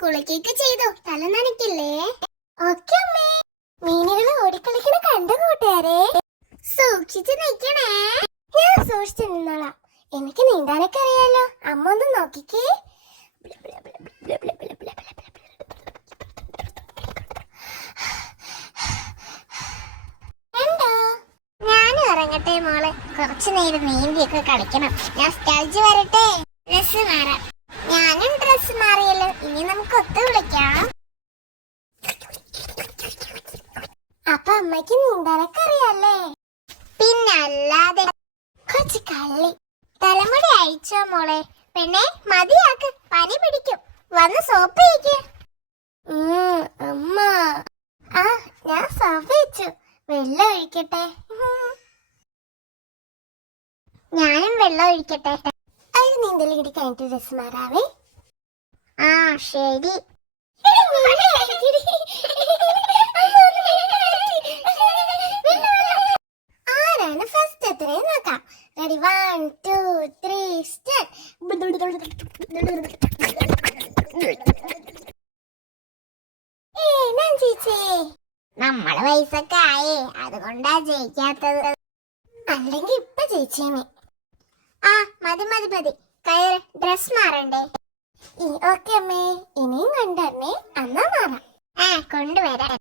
കുളിക്കൊക്കെ ചെയ്തു. തല നനയ്ക്കില്ലേ? ഓക്കെ അമ്മേ. മീനുകൾ ഓടിക്കളിക്കണ കണ്ടു കൂട്ടുകാരെ. സൂക്ഷിച്ചു നിൽക്കണേ. ഞാൻ സൂക്ഷിച്ചു നിന്നോളാം. എനിക്ക് നീന്താനൊക്കെ അറിയാലോ. അമ്മ ഒന്ന് നോക്കിക്കേ. ഞാനും ഇറങ്ങട്ടെ മോളെ. കുറച്ചു നേരം നീന്തിയൊക്കെ കളിക്കണം. ഞാൻ സ്റ്റേജ് വരട്ടെ. ഡ്രസ് മാറാം. ഞാനും ഡ്രസ് മാറിയല്ലോ. ഇനി നമുക്ക് ഒത്തു വിളിക്കാം. അപ്പൊ അമ്മയ്ക്ക് നീന്താനൊക്കെ അറിയാല്ലേ? പിന്നല്ലാതെ. കൊച്ചു കള്ളി. തലമുടി അയച്ചോ മോളെ. പെണ്ണെ മതിയാക്ക്, പനി പിടിക്കും. വന്ന് സോപ്പ് ചെയ്യിക്ക്. അമ്മ. ഞാൻ സോപ്പ് വെച്ചു. വെള്ളം ഒഴിക്കട്ടെ. ഞാനും വെള്ളം ഒഴിക്കട്ടെ. അത് നീന്തലും കൂടി കഴിഞ്ഞിട്ട് ഡ്രസ് മാറാവേ. ശരി. ആരാണ് ഫസ്റ്റ് എത്രയും നോക്കാം. Ready 1 2 3 start. നമ്മളെ വയസ്സൊക്കെ ആയേ, അതുകൊണ്ടാ ജയിക്കാത്തത്. അല്ലെങ്കിൽ ഇപ്പൊ ജയിച്ചേനെ. മതി മതി മതി. കയറ്, ഡ്രസ് മാറണ്ടേ? ഓക്കെ അമ്മേ. ഇനിയും കൊണ്ടുവരണേ. എന്നാ മാറാം. കൊണ്ടുവരാം.